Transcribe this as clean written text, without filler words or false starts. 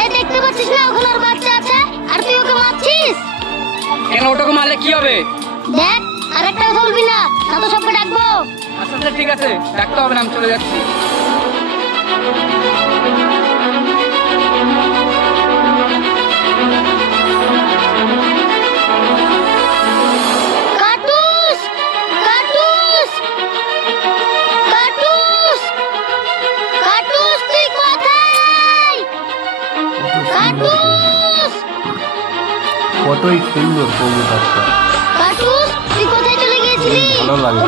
এই দেখতে পাচ্ছিস না ওখানে আর বাচ্চা আছে আর তুই ওকে মারছিস কেন? ওটাকে মারলে কি হবে? দেখ আর একটা কথা বলবি না, সাথে সবকে ডাকবো। আচ্ছা ঠিক আছে, ডাকতে হবে না, আমি চলে যাচ্ছি। কাটুস কাটুস কাটুস কাটুস তুই কোথায়? কাটুস কতই সুন্দর কবুতরটা, কাটুস তুই কোথায় চলে গিয়েছিলি? ভালো লাগে।